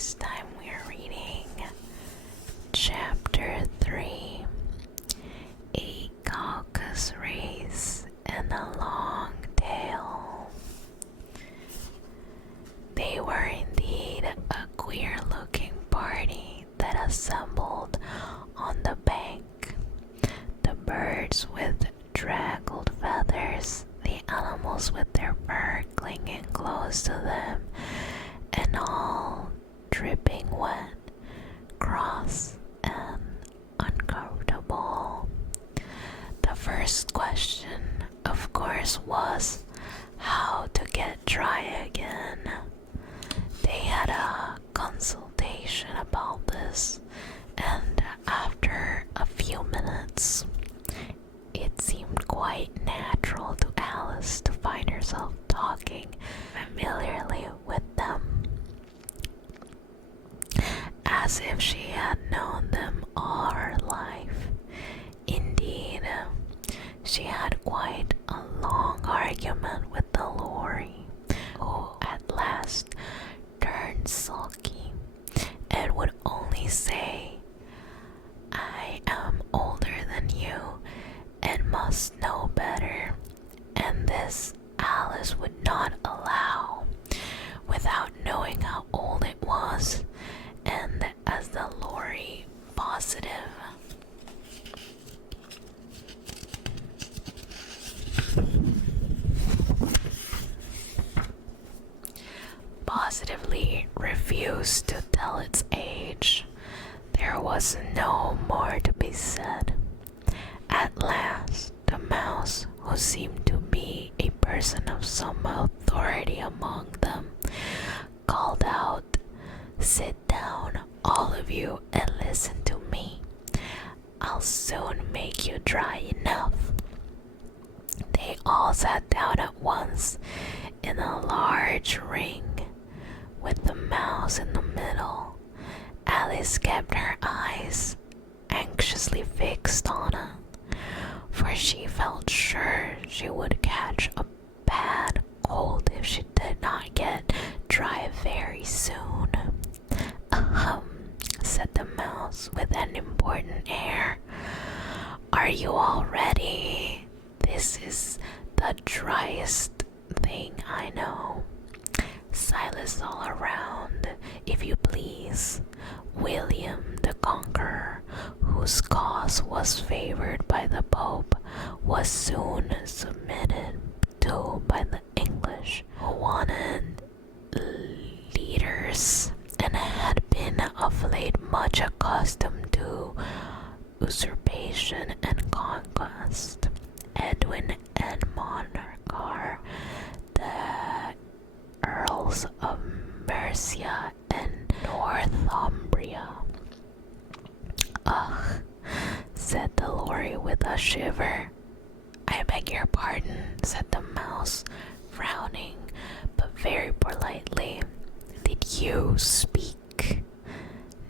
This time we're reading Chapter 3, A Caucus Race and a Long Tail. They were indeed a queer-looking party that assembled on the bank. The birds with draggled feathers, the animals with their fur clinging close to them, and all dripping wet, cross, and uncomfortable. The first question, of course, was how to get dry again. They had a consultation about this, and after a few minutes, it seemed quite natural to Alice to find herself talking familiarly with them, as if she had known them all her life. Indeed, she had quite a long argument with the Lorry, who at last turned sulky and would only say, "I am older than you and must know better," and this Alice would not allow without knowing how old it was, and as the Lorry positively refused to tell its age, there was no more to be said. At last, the mouse, who seemed to be a person of some authority among them, called out, "Sit down, all of you, and listen to me. I'll soon make you dry enough." They all sat down at once in a large ring, with the mouse in the middle. Alice kept her eyes anxiously fixed on it, for she felt sure she would catch a bad cold if she did not get dry very soon. "Ahem," said the mouse with an important air. "Are you all ready? This is the driest thing I know. Silence all around, if you please." William the Conqueror, whose cause was favored by the Pope, was soon submitted to by the English, who wanted leaders and had been of late much accustomed to usurpation and conquest. Edwin and Morcar, the Earls of Mercia and Northumbria. "Ugh," said the Lorry with a shiver. "I beg your pardon," said the mouse, frowning, but very politely. "Did you speak?"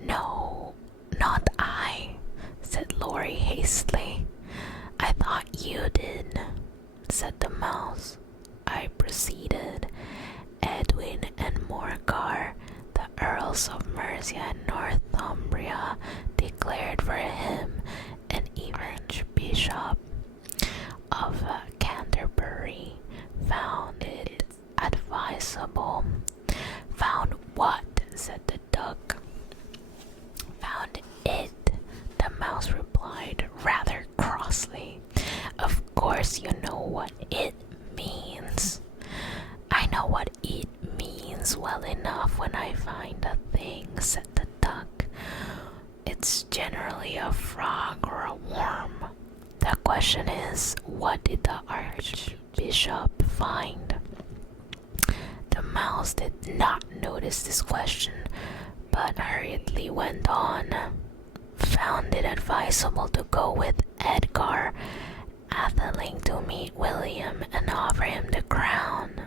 "No, not I," said Lorry hastily. "I thought you did," said the mouse. "I proceeded. Edwin and Morcar, the Earls of Mercia and Northumbria, declared for him, and even Bishop of Canterbury found it advisable." "Found what?" said the duck. "Found it," the mouse replied rather crossly. "Of course you know what it means." "I know what it means well enough when I find a thing," said the duck. "It's generally a frog or a worm. The question is, what did the Archbishop find?" The mouse did not notice this question, but hurriedly went on. "Found it advisable to go with Edgar Atheling to meet William and offer him the crown.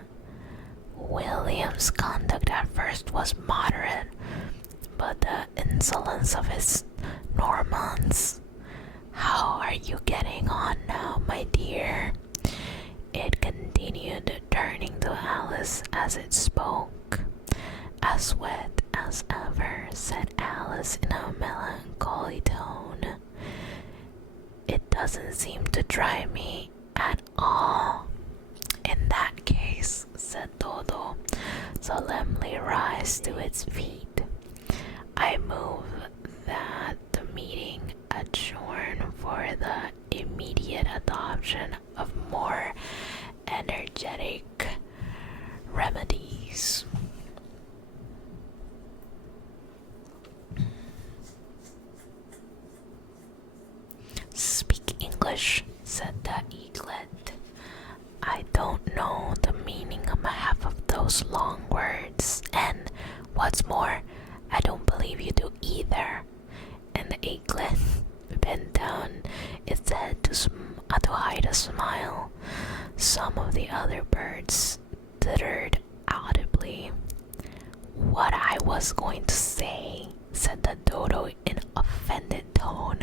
William's conduct at first was moderate, but the insolence of his Normans—" "How are you getting on now, my dear?" it continued, turning to Alice as it spoke. "As wet as ever, said Alice in a melancholy tone. It doesn't seem to drive me at all. In that case, said Dodo, solemnly rise to its feet. I move that the meeting adjourn for the immediate adoption of more energetic remedies. Speak English, said the eaglet. I don't know the meaning of half of those long words, and what's more, I don't believe you do either. And the eaglet bent down its head to hide a smile. Some of the other birds tittered audibly. What I was going to say, said the dodo in offended tone,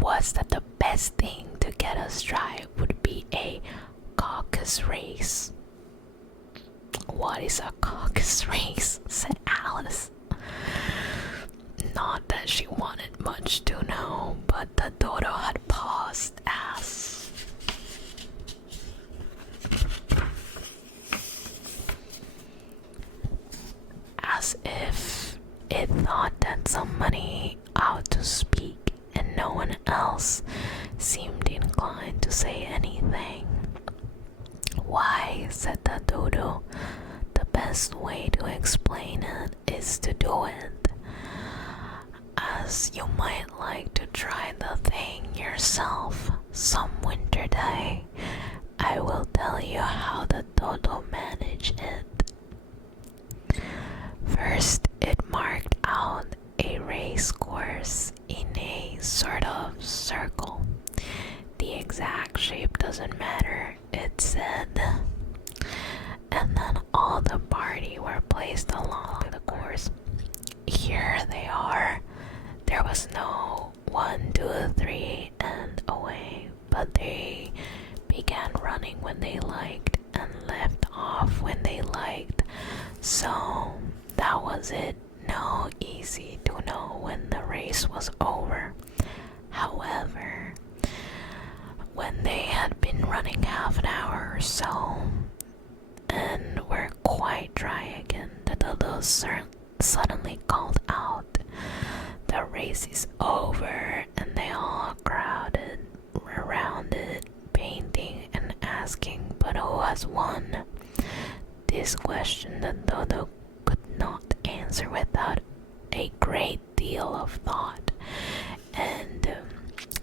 was that the best thing to get us dry would be a caucus race. What is a caucus race? Said Alice. Not that she wanted much to know, but the dodo had paused as if it thought that somebody ought to speak, and no one else seemed inclined to say anything. Why, said the dodo, the best way to explain it is to do it. As you might like to try the thing yourself some winter day, I will tell you how the dodo managed it. First, it marked out a race course in a sort of circle. The exact shape doesn't matter, it said. And then all the party were placed along the course. Here they are. There was no 1, 2, 3 and away, but they began running when they liked and left off when they liked. So that was it. No easy to know when the race was over. However, when they had been running half an hour or so and were quite dry again, the dodo suddenly called out, "The race is over," and they all crowded around it, painting and asking, "But who has won?" This question the dodo could not answer without a great deal of thought, and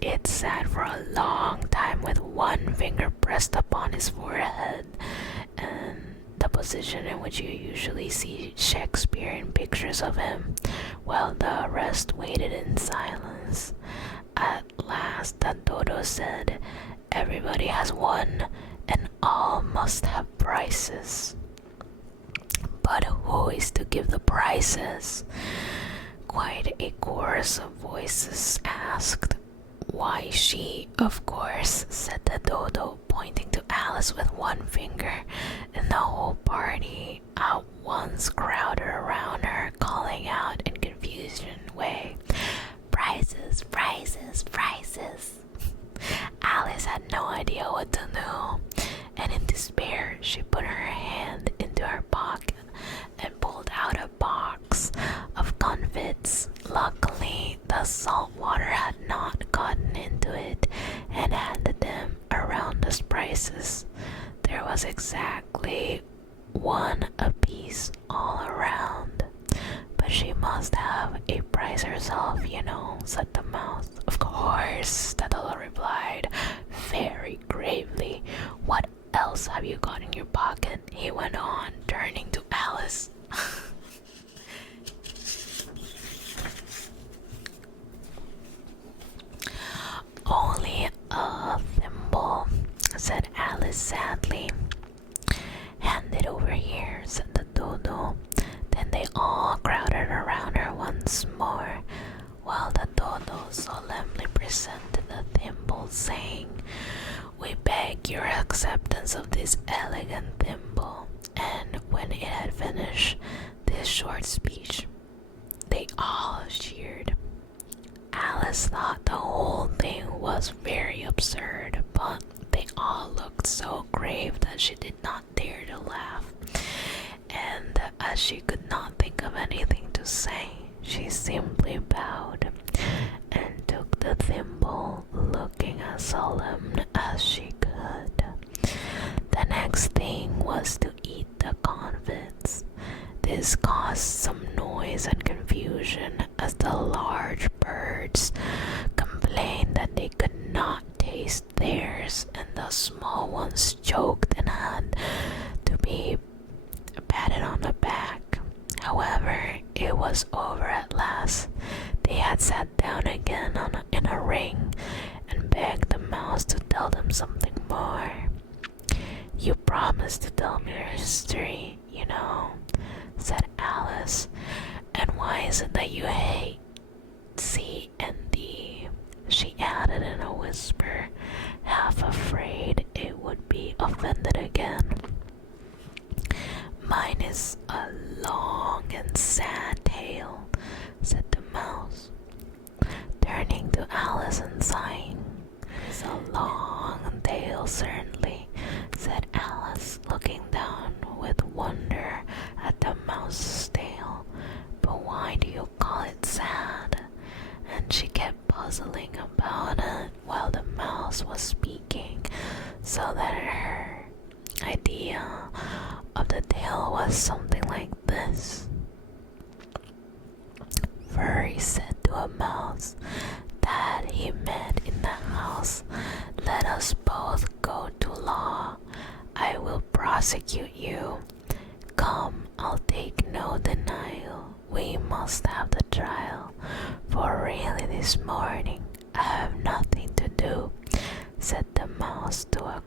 it sat for a long time with one finger pressed upon his forehead, and the position in which you usually see Shakespeare in pictures of him, while the rest waited in silence. At last the dodo said, "Everybody has won, and all must have prizes." "But who is to give the prizes?" quite a chorus of voices asked. "Why, she, of course," said the dodo, pointing to Alice with one finger, and the whole party at once crowded around her, calling out in confusion way, "Prizes, prizes, prizes!" Alice had no idea what to do, and in despair she put her hand into her pocket and pulled out a box of confits. Luckily, the salt water had not gotten into it, and handed them around as prizes. There was exactly one apiece all around. "But she must have a prize herself, you know," said the mouse. "Of course," the dodo replied, very gravely. "What else have you got in your pocket?" he went on, turning to Alice. "Only a thimble," said Alice sadly. "Hand it over here," said the dodo. Then they all crowded around her once more, while the dodo solemnly presented the thimble, saying, "We beg your acceptance of this elegant thimble." And when it had finished this short speech, they all cheered. Alice thought the whole thing was very absurd, but they all looked so grave that she did not dare to laugh. And as she could not think of anything to say, she simply bowed and took the thimble, looking as solemn as she could. The next thing was to eat the confits. This caused some noise and confusion as the large birds complained that they could not taste theirs, and the small ones choked and had to be patted on the back. However, it was over at last. They had sat down again in a ring and begged the mouse to tell them something more. "You promised to tell me your history, you know," said Alice. "And why is it that you hate C and D?" she added in a whisper, half afraid it would be offended again. "Mine is a long and sad tale," said the mouse, turning to Alice and sighing. "It's a long tale, certainly," said Alice, looking down with wonder at the mouse's tail. "But why do you call it sad?" And she kept puzzling about it while the mouse was speaking, so that her idea of the tale was something like this. Furry said to a mouse that he met in the house, "Let us both go to law. I will prosecute you. Come, I'll take no denial. We must have the trial, for really this morning I have nothing to do," said the mouse to a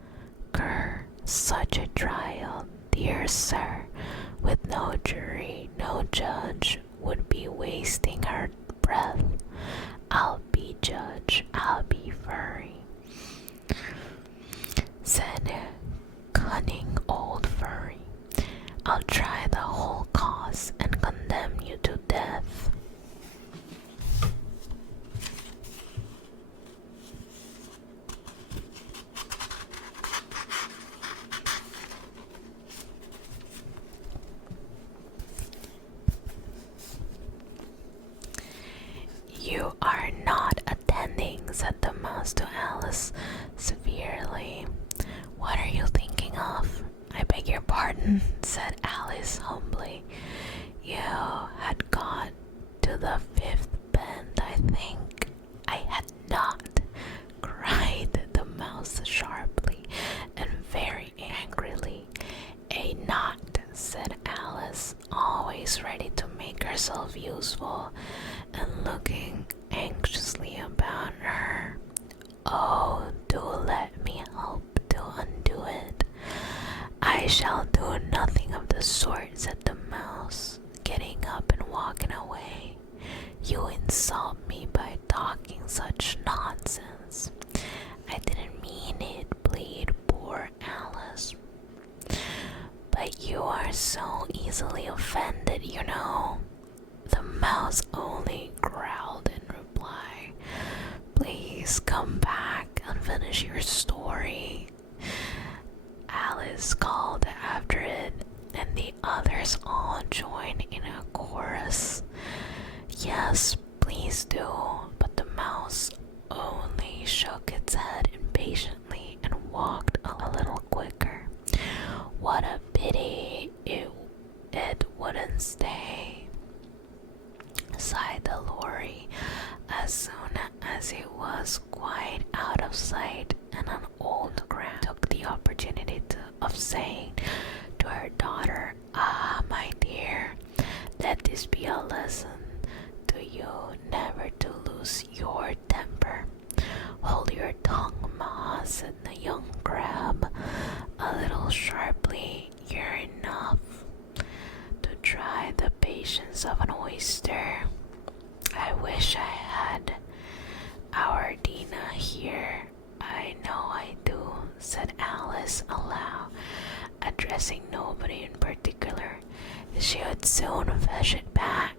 cur. "Such a trial, dear sir, with no jury, no judge, would be wasting her breath. I'll be judge, I'll be furry," said cunning old furry. "I'll try the whole cause and condemn you to death." "You are not attending," said the mouse to Alice severely. "What are you thinking of?" "I beg your pardon," said Alice humbly. "You had got to the fifth bend, I think." "I had not," cried the mouse sharply and very angrily. "A knot," said Alice, always ready to make herself useful and looking anxiously about her. "Oh, do let me help to undo it." "I shall do nothing of the sort," said the mouse, getting up and walking away. "You insult me by talking such nonsense." "I didn't mean it," pleaded poor Alice. "But you are so easily offended, you know." The mouse only growled in reply. "Please come back and finish your story." Alice called after it, and the others all joined in a chorus. "Yes, please do," but the mouse only shook its head impatiently and walked a little quicker. "What a pity it wouldn't stay," sighed the lorry as soon as it was quite out of sight, and an old crab took the opportunity of saying to her daughter, "Ah, my dear, let this be a lesson to you never to lose your temper." "Hold your tongue, Ma," said the young crab, a little sharply. "You're enough to try the patience of an oyster." "I wish I had our Dina here. I know I do," said Alice aloud, addressing nobody in particular. "She would soon fetch it back."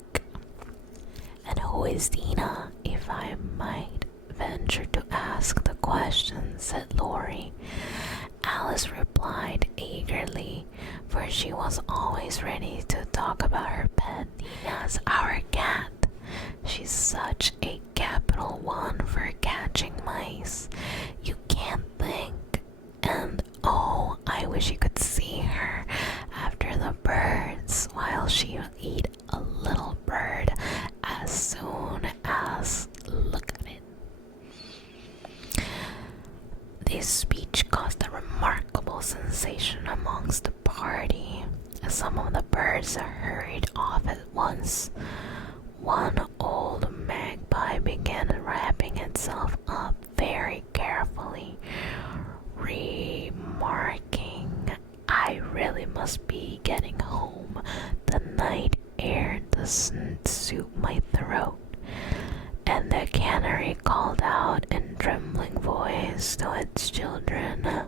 "Who is Dina, if I might venture to ask the question?" said Lori. Alice replied eagerly, for she was always ready to talk about her pet. "Dina's our cat. She's such a capital one for catching mice. You can't think. And oh, I wish you could see her after the birds, while she'll eat a little bird as soon as look at it." This speech caused a remarkable sensation amongst the party. Some of the birds hurried off at once. One old magpie began wrapping itself up very carefully, remarking, "I really must be getting home. The night air doesn't suit my throat." And the canary called out in trembling voice to its children,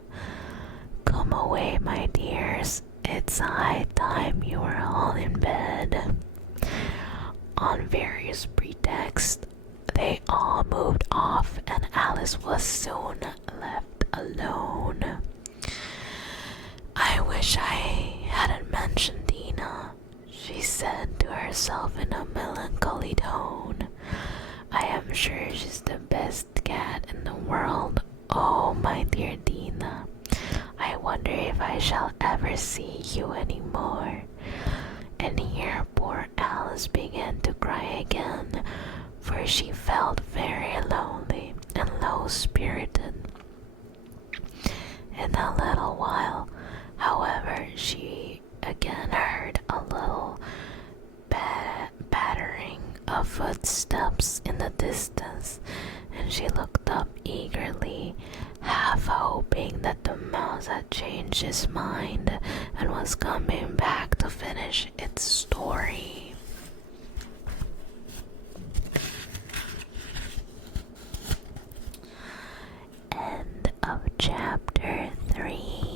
"Come away, my dears. It's high time you were all in bed." On various pretexts, they all moved off, and Alice was soon left alone. "I wish I hadn't mentioned Dina," she said to herself in a melancholy tone. "I am sure she's the best cat in the world. Oh, my dear Dina, I wonder if I shall ever see you any more." And here poor Alice began to cry again, for she felt very lonely and low-spirited. In a little while, however, she again heard a little pattering of footsteps in the distance, and she looked up eagerly, half hoping that the mouse had changed its mind and was coming back to finish its story. End of chapter 3.